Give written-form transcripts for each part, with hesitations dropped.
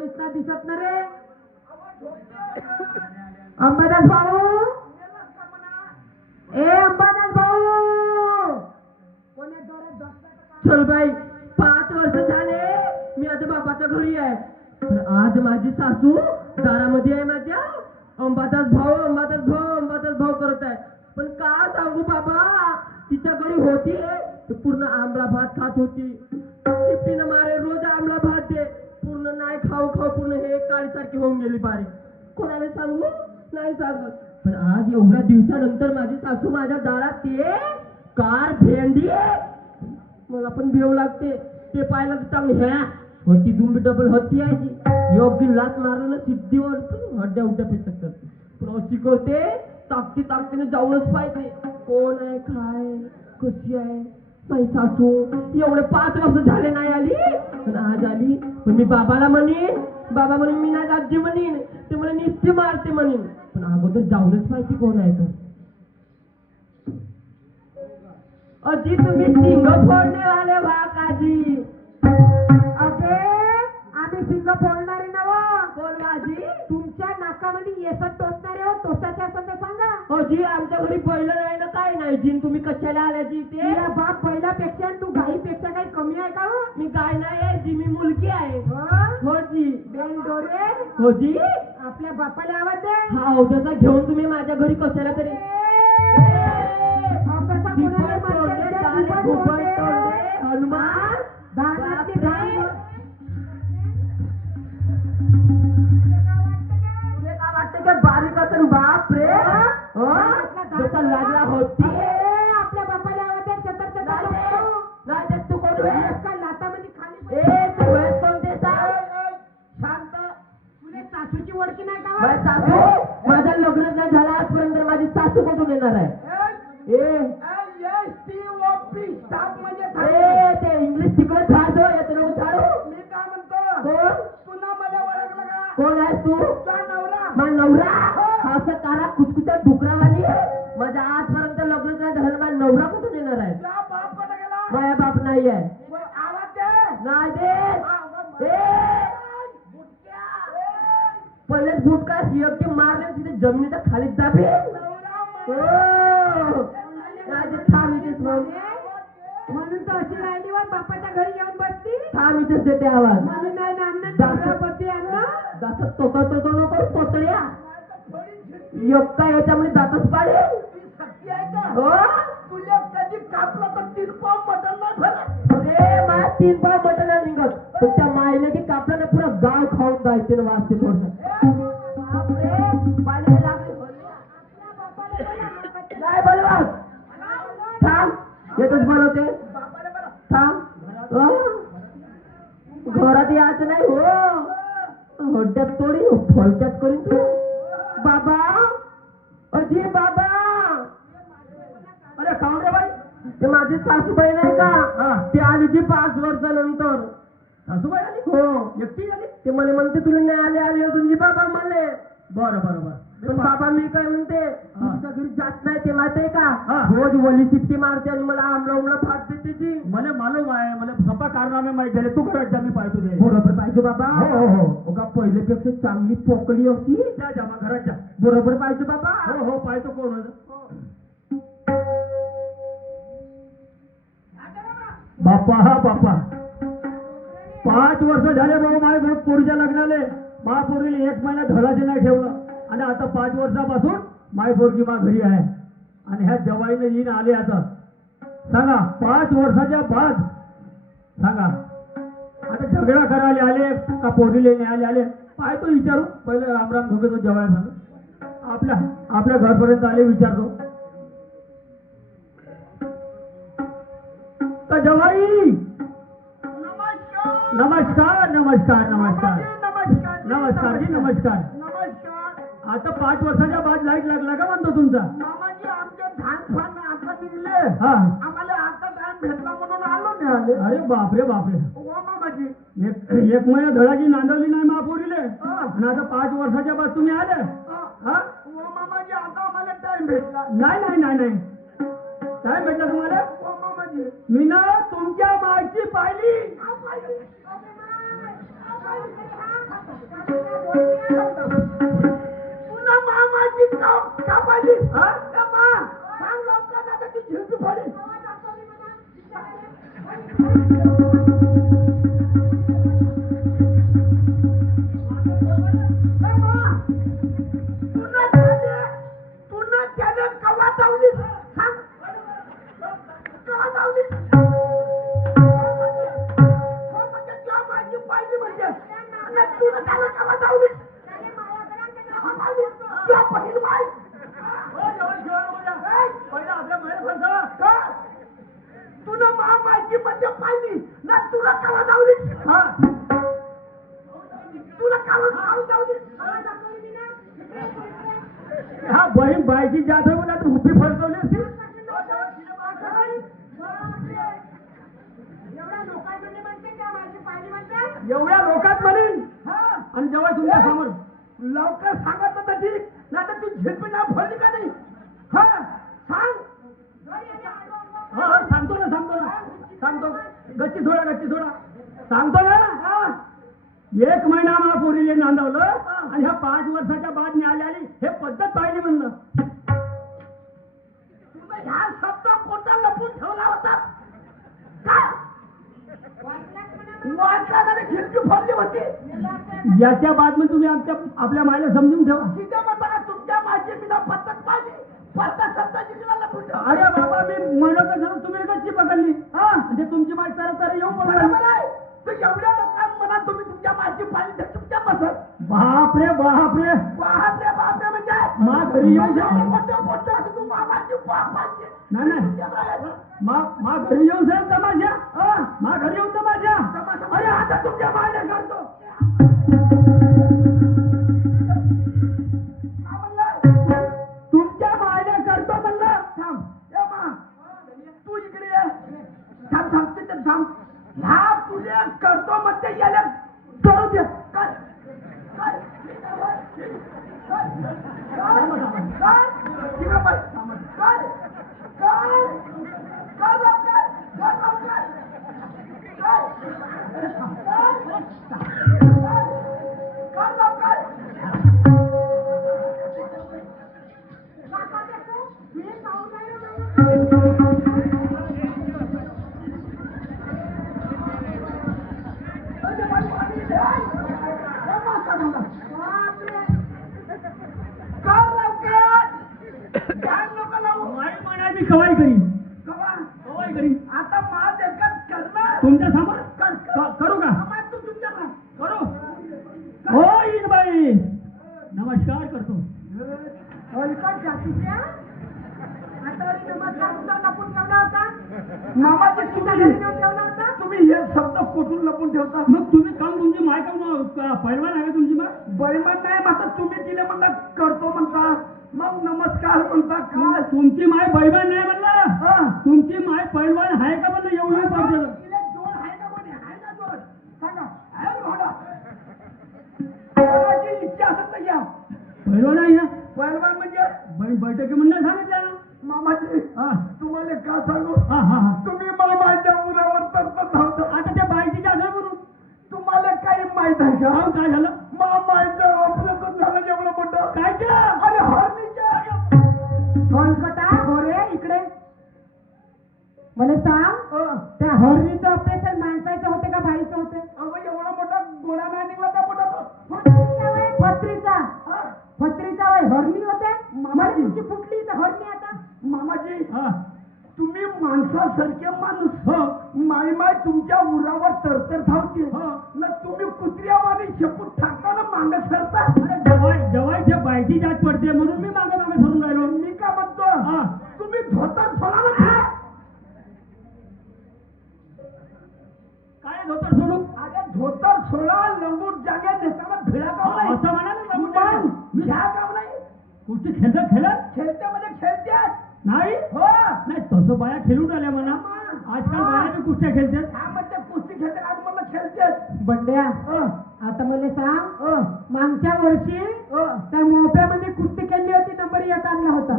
कोणीच नाही दिसत ना रे. अंबादास भाऊ, ए अंबादास भाऊ, कोण्या जोरात झोपला? चल बाई, 5 वर्ष झाले मी आता बाबाच्या घरी आहे. पण आज माझी सासू दारामध्ये आहे माझ्या. अंबादास भाऊ, अंबादास भाऊ, अंबादास भाऊ करत आहे. पण का सांगू बाबा, तिच्या घरी होती तर पूर्ण आंबळा भात खात होती. तिनं मारे रोज आंबळा भात दे, पूर्ण नाही खाऊ खाऊ पूर्ण हे काळीसारखी होऊन गेली बारी. कोणाला सांगू नाही सांगत. पण आज एवढ्या दिवसानंतर माझी सासू माझ्या दारात ये कार भेंडी. मला पण भेव लागते ते पाहिलं तर चांगली ह्या होती दुंबी डबल होती आहे ती. योग्य लात मारलं ना सिद्धीवर हड्ड्या उड्या पेटतात. प्रॉसी करते ताकती ताकतीने जाऊनच पाहिजे. कोण आहे काय कशी आहे माझी सासू. एवढे 5 वर्ष झाले नाही आली पण आज आली. पण मी बाबाला म्हणेन, बाबा म्हणून मी नाही आजी म्हणेन, ते मला निश्चित मारते म्हणेन. पण अगोदर जाऊनच पाहिजे कोण आहे तर. अजी तुम्ही सिंग फोडणे वाले व्हा काजी. अगे आम्ही सिंग फोडणारे नव. कोण वाजी? तुमच्या नाकामध्ये येसत टोचणारे हो. टोचाचे असं ते सांगा. अजी आमच्या घरी बैल नाही ना काय नाही. जीन तुम्ही कशाला आल्याची ते. तुला बाप बैलापेक्षा आणि तू गाईपेक्षा काही कमी आहे का हो? मी गाय नाही आहे जी, मी मुलगी आहे. हो जी. बेल डोरे, हो जी. आपल्या बापाला आवाज दे. हा अवधसा घेऊन तुम्ही माझ्या घरी कशाला तरी. अवधसा कोणाला म्हणतात? भूपत तोंडे, हनुमान दानाची धान. तुला काय वाटतं का बारीक असेल बाप रे. जसा लागला होती. आपल्या बापाला आवाज दे. सतर सतर नाही देत तू कोण वे? का लातामध्ये खाली ए तू वेळ कोण देता? शांत. तुला सासूची ओळखी नाही का? माझी सासू, माझं लग्न नाही झालं आजपर्यंत माझी सासू कुठून येणार आहे? ए ए ते इंग्लिश तिकडे झाडो येते नको झाडू. मी काय म्हणतो, कोण पुन्हा मला ओळखलं का? कोण आहेस तू? तुझा नवरा. माझा नवरा. असं कारा कुचकुच्या डुकरावानी. माझ्या आजपर्यंत लग्न नाही झालं, माझा नवरा कुठून येणार आहे? तुझा बाप कुठे गेला? माझा बाप नाही आहे. आवाज दे. नाही दे. पहिलेच बुटका योग्य मारले तिथे जमिनीच्या खाली दाबे. थांब इथेच मग. म्हणून तर अशी राहिली वर बापाच्या घरी येऊन बसती. थांब इथेच देते आवाज. म्हणून नाही ना अन्न पती अन्न. जास्त तोतळ तोतळ नको तोतळ्या. योगता याच्यामध्ये जातच पाडेल. हो तुला कधी कापलं तर 3 पाव मटण नाही भरत. अरे मला 3 पाव मटण नाही निघत. पण त्या मायने की कापलं ना पुरा गाव खाऊन जायचे ना वाजते थोडस. नाही बोलवा. थांब येतच बोलवते. थांब. घरात यायचं नाही हो. हड्ड्यात तोडी फलक्यात करीन तू. बाबा अजी बाबा. अरे खाऊन रे बाई. ते माझी सासूबाई नाही का, ती आली जी 5 वर्षानंतर. सासूबाई आली? हो एकटी आली. ते मला म्हणते तुला नाही आले आली अजून जी बाबा म्हणले. बरं बरं बरं. पण बाबा मी काय म्हणते, तुमच्या घरी जात नाही ते माहिती आहे का? रोज वली सिफ्टी मारते आणि मला आमला उमला भात देते जी. मला मालूम आहे. मला सपा कारनामे माहिती झाले. तू करत जा, मी पाहतो ते. बरोबर पाहिजे बाबा. हो हो हो. का पहिल्यापेक्षा चांगली पोकळी होती. जा जा मग घरात जा. बरोबर पाहिजे बाबा. हो हो पाहतो कोण होतं. बाप्पा हा बाप्पा. 5 वर्ष झाले भाऊ माझ्या भाऊ पोरीच्या लग्नाले. महापोरीने 1 महिना धडाचे नाही ठेवलं. आणि आता 5 वर्षापासून माय पोरगी मा घरी आहे. आणि ह्या जवाईने येईन आले आता. सांगा 5 वर्षाच्या बाद सांगा आता झगडा करायला आले का पोरीले न्यायला आले? पाहतो विचारू. पहिले रामराम भोगतो जवाई सांगा. आपल्या घरपर्यंत आले विचारतो. तर जवाई नमस्कार नमस्कार नमस्कार नमस्कार जी नमस्कार. आता 5 वर्षाच्या बाद लाईट लागला का म्हणतो तुमचा? मामाजी आमचे धान फान आता निघले. हा आम्हाला आता टाइम भेटला म्हणून आलो मी आले. अरे बापरे बापरे. हो मामाजी. एक महिना धडाची नांदवली नाही महापोरीले. आणि आता 5 वर्षाच्या बाद तुम्ही आले. हा हो मामाजी आता आम्हाला टाइम भेटला. नाही नाही नाही नाही. काय भेटलं तुम्हाला? हो मामाजी. मी ना तुमच्या मायची पाहिली. पाहिलीस ए मा सांग लवकर ना ती झिलकी फोडी पुन्हा त्याने कवा धावलीस सांग कवा धावलीस माझी पाहिली म्हणजे तुला त्याला कवा धावलीस पहिली माय पहिला आपल्या महिला तुला मामाची मध्ये पाहिली ना तुला कवा धावलीस तुला कवा धावलीस हा बहीण बायची जात होईल तर हुपी फडकवली असती एवढ्या लोकात म्हणेन आणि जेव्हा तुमच्या समोर लवकर सांगत तर ठीक नाही तर ती झिलपी ना फोडली का नाही हा सांग सांगतो गच्ची सोडा सांगतो ना एक महिना महापोरीने नांदवलं आणि ह्या 5 वर्षाच्या बाद न्यायालय आली हे पद्धत पाहिली म्हणलं तुम्ही ह्या शब्द कोटा लपून ठेवला होता काय वाचला तरी खिडकी फोडली होती याच्या बाद मग तुम्ही आपल्या मायला समजून ठेवा सीधे म्हणता तुमच्या माझी मीना पद्धत पाहिली पद्धत शब्द जिल्हा लपून ठेवा अरे बाबा मी म्हणत झालं तुम्ही गच्ची पकडली म्हणजे तुमची माय तर येऊन बरोबर आहे तर एवढ्या लोकांना तुम्ही तुमच्या माझी पाहिली तर तुमच्या बसत बापरे बापरे म्हणजे मा घरी येऊन तू मामाची पापाची नाही मा घरी येऊन साहेब तमाशा मा घरी येऊन तमाशा अरे आता तुमच्या मायला करतो तुमच्या मायला करतो म्हणलं थांब ए मा तू इकडे ये थांब तिथे थांब ह्या तुझे करतो म्हणते याला करू दे कर कवाई करी आता मा देखत करणार तुमच्या समोर करू का तू तुमच्या करू हो इन बाई नमस्कार करतो हलकट जातीच्या आता नमस्कार कुठं लपून ठेवला होता मामाची ठेवला होता तुम्ही हे शब्द कुठून लपून ठेवता मग तुम्ही काम तुमची माय काम पैलवान आहे तुमची माय बैमान नाही आता तुम्ही तिला म्हणता करतो म्हणता मग नमस्कार म्हणता काय तुमची माय बैमान नाही म्हणलं तुमची माय पैलवान आहे का म्हणलं एवढं पडतं जोड आहे का म्हणे आहे ना जोड सांगा आहे म्हणा कोणाची इच्छा असेल तर या पैलवान आहे ना पैलवान म्हणजे बैठकी म्हणून सांगितलं ना मामाजी तुम्हाला का सांगू तुम्ही मामाच्या उरावर तर धावता आता त्या बाईची जागा म्हणून तुम्हाला काही माहित आहे का काय झालं मामाचं ऑपरेशन झालं एवढं मोठं काय अरे हरणीच्या घोरे इकडे मला सांग त्या हरणीचं ऑपरेशन माणसाचं होते का बाईचं होते अहो एवढा मोठा गोळा नाही निघला त्या मोठा फत्रीचा वय हरणी होते मामाजी तुमची फुटली तर हरणी आता मामाजी तुम्ही माणसासारखे माणूस माय माय तुमच्या उरावर तरतर धावते ना तुम्ही कुत्र्यावाने शेपूट टाकताना मांग सरता अरे जवाई त्या बाईची जात पडते म्हणून मी मागे सरून राहिलो मी का म्हणतो तुम्ही धोतर सोडा ना काय धोतर सोडू अरे धोतर सोडा लंगूट जागे नेसाला भिडा काम नाही असं म्हणा ना मी ह्या काम नाही कुस्ती खेळत खेळत्यामध्ये खेळते नाही हो नाही तसं बाया खेळून आल्या म्हणा आजकाल बाया बी कुस्त्या खेळतात हा म्हणजे कुस्ती खेळते आज मला खेळते बंड्या आता मला सांग मागच्या वर्षी त्या मोप्यामध्ये कुस्ती केली होती नंबर 1 आणला होता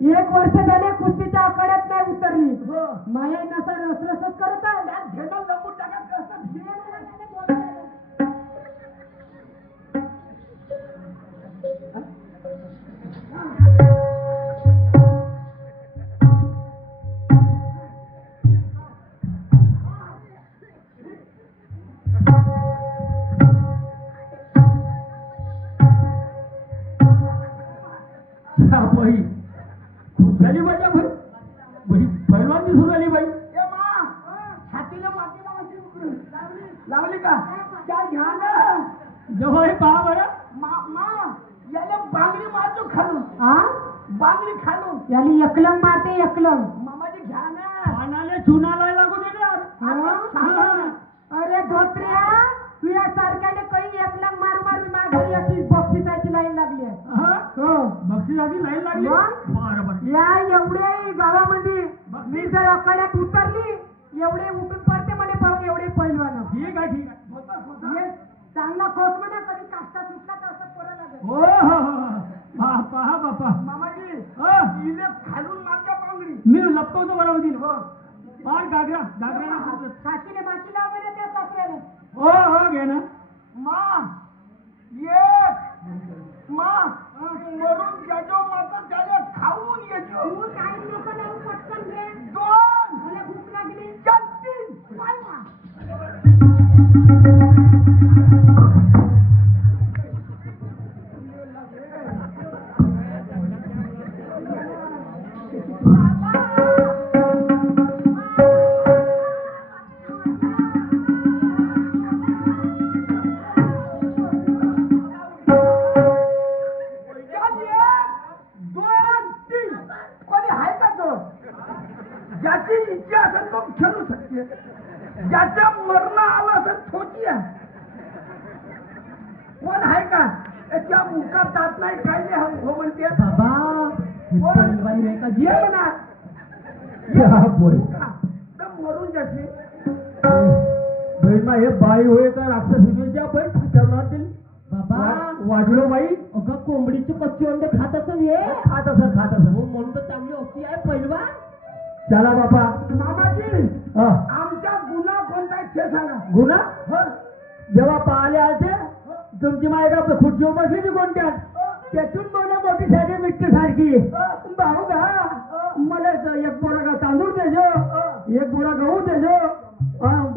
1 वर्ष झाले कुस्तीच्या आखाड्यात नाही उतरली माया नसा रसरसच करत आहे झेंडा लंबून टाका कसं बाई खूप झाली माझ्या भाई पहिलवान दिसून आली बाई. ए मा छातीला माती लावली का त्या घ्या ना जेव्हा हे पहा बरं मा याला बांगडी मारतो खालून हा बांगडी खालून याली एकलंग मारते एकलंग. मामाजी घ्या ना पानाले चुनाला लागू दे यार. अरे धोत्र्या तुझ्या सारख्याने काही एकलंग मारू मारू माझ्या घरी अशी बक्षिसाची लाईन लागली आहे. बक्षिसाची लाईन लागली. मग? बरोबर. या एवढे गावामध्ये मी जर अकड्यात उतरली एवढे उठून पडते म्हणे पाहून एवढे पहिलवान. ठीक आहे ठीक आहे. ये चांगला खोस म्हणा कधी काष्टा सुटला तर असं पोरं लागेल. हो पहा बापा मामाजी हा. इले खालून मारच्या बांगडी मी लपवतो बरोबर दिल. पार घागरा काशीने माशी लाव म्हणे त्या सासऱ्याने. हो घे ना. मा एक मा मरून जाजो माता त्याला खाऊन येतो. तू काही नको लावू पटकन घे. दोन मला भूक लागली. चल तीन पाय मा. चल एक दोन तीन कोणी आहे का तो ज्याची इच्छा असेल तो खेळू शकते ज्याच्या मरण आला असेल थोची आहे. कोण आहे का त्या मुखात जात नाही काय हो म्हणते बाबा ही पहिलवान आहे का जी ये म्हणा बोल तर मरून जाशील. बहीण हे बाई होय का राक्षसीच्या बाई खात्यावर बाबा वाजलो बाई. अगं कोंबडीचे कच्चे अंडे खात असं हे खात असं हो म्हणून तर चांगली होती आहे पहिलवान. चला बापा. मामाजी हा. आमचा गुन्हा कोणता आहे ते सांगा. गुन्हा हो जेव्हा पाहिले आलते तुमची माय का खुर्चीवर बसली ती कोणत्या त्यातून मला मोठी साडी मिठी सारखी भाऊ का मला एक बोरा का तांदूळ देजो एक बोरा गहू देजो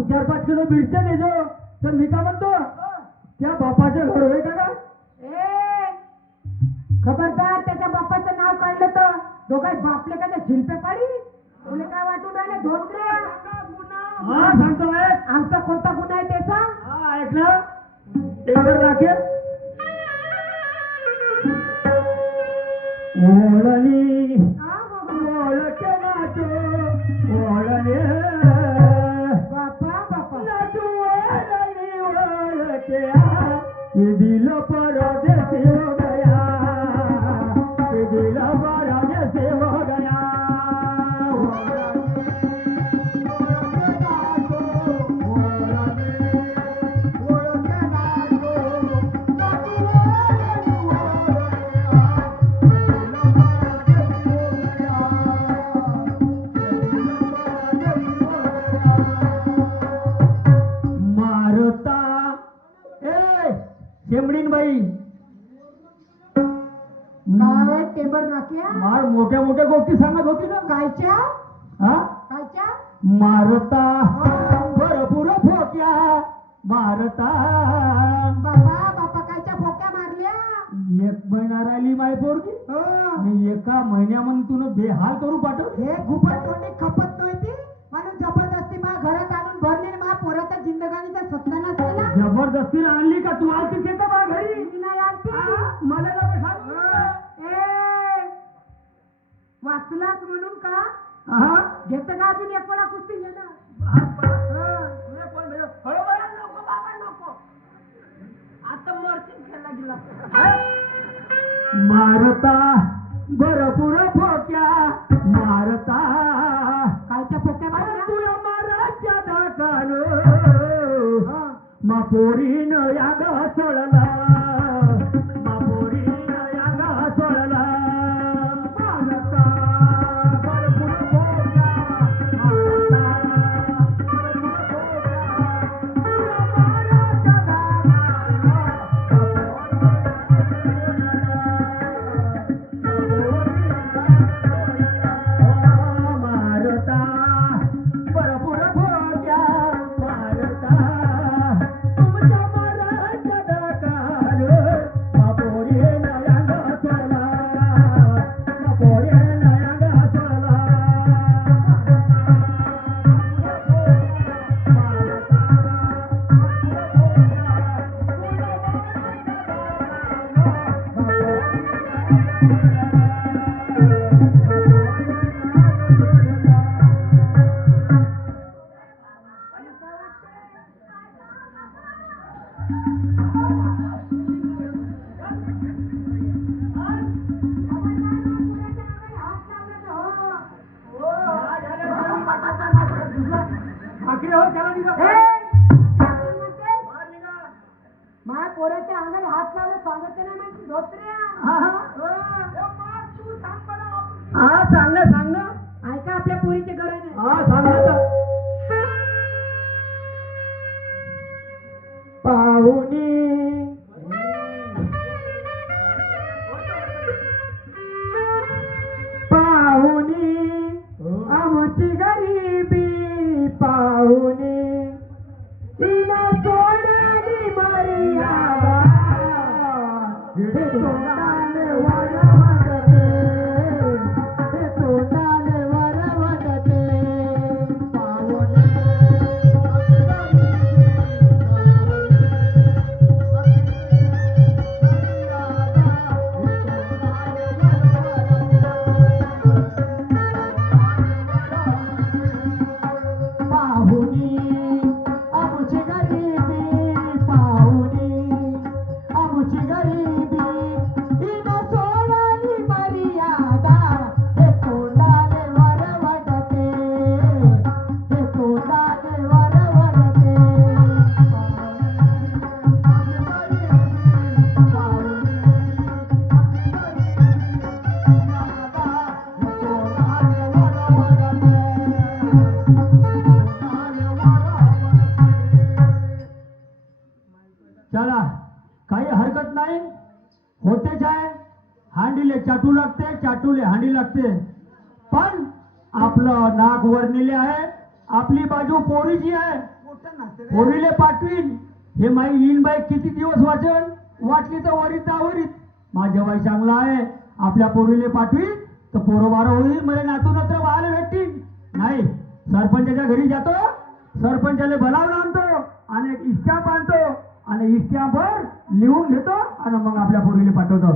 4-5 किलो मिरच्या देजो. तर मी का म्हणतो त्या बापाचं घर होय का ए खबरदार त्याच्या बापाचं नाव काढलं तर दोघात बापले का त्या शिल्पे पाडी. तुला काय वाटून राहिले धोत्र्या. हा सांगतो आमचा कोणता गुन्हा आहे ते सांग. हा ऐकलं टेबल राखेल ओळणी ओळखे नाचो ओळणे बापा बापा नाचू ओळणी ओळख्या के दिल परदेसी हो गया के दिल परदेसी हो गया. बाई काय टेबल राख्या मार मोठ्या मोठ्या गोष्टी सांगत होती ना. कायच्या हा कायच्या मारता भरपूर फोक्या मारता बाबा बापा कायच्या फोक्या मारल्या. 1 महिना राहिली माय पोरगी आणि 1 महिन्यामध्ये तुला बेहाल करू पाठव. हे घुबड तोंडी खपत नव्हती म्हणून जबरदस्ती मा घरात आणून भरले मा पोराचा जिंदगानीचा सत्यानाश केला. जबरदस्तीने आणली का तू आलती ते का बा घरी मी नाही आलती. मला नको सांगू. ए वाचलाच म्हणून का हा घेत का अजून एक वेळा कुस्ती घे ना. नको बाबा नको आता मरशील खेळला गेला. मारता भरपूर फोक्या मारता कायच्या फोक्या मारल्या. तुला माराच्या दाकानो मा पोरीन याग सोडला मा पोरीन याग सोडला मारता भरपूर फोक्या मारता भरपूर फोक्या तुला माराच्या दाकानो मारता भरपूर फोक्या मारता तुमच्या माराच्या दाकानो माझ्या पोराच्या अंगाने हात लावले सांगत नाही माहिती धोत्र्या. हा हा ए, मा, तू सांग मला. हा सांग ना ऐका आपल्या पोरीचे घराने. हा सांग ना पाहुणी पाहुणी आमची गरिबी पाहुणी तिला सोडली मर्यादा हे तोंडाने वरवटते हे तोंडाने वरवटते पाहुणी पाहुणी आमची गरिबी पाहुणी आमची गरिबी हिनं सोडली मर्यादा हे तोंडाने वरवटते हे तोंडाने वरवटते चला काही हरकत नाही होतेच आहे हांडीले चाटू लागते चाटूले हांडी लागते पण आपलं नाक वरनिले आहे आपली बाजू पोरीची आहे पोरीले पाठवीन हे माई येईन बाई किती दिवस वाचन वाटली तर वरीत दावरीत माझ्या बाई चांगला आहे आपल्या पोरीले पाठवीन तर पोरं बारं होईल मला नातू नत्र पाहायला भेटतील नाही सरपंचाच्या घरी जातो सरपंचाला बोलावून आणतो आणि एक इस्टॅम्प आणतो आणि इस्टॅम्पवर लिहून घेतो आणि मग आपल्या पोरीला पाठवतो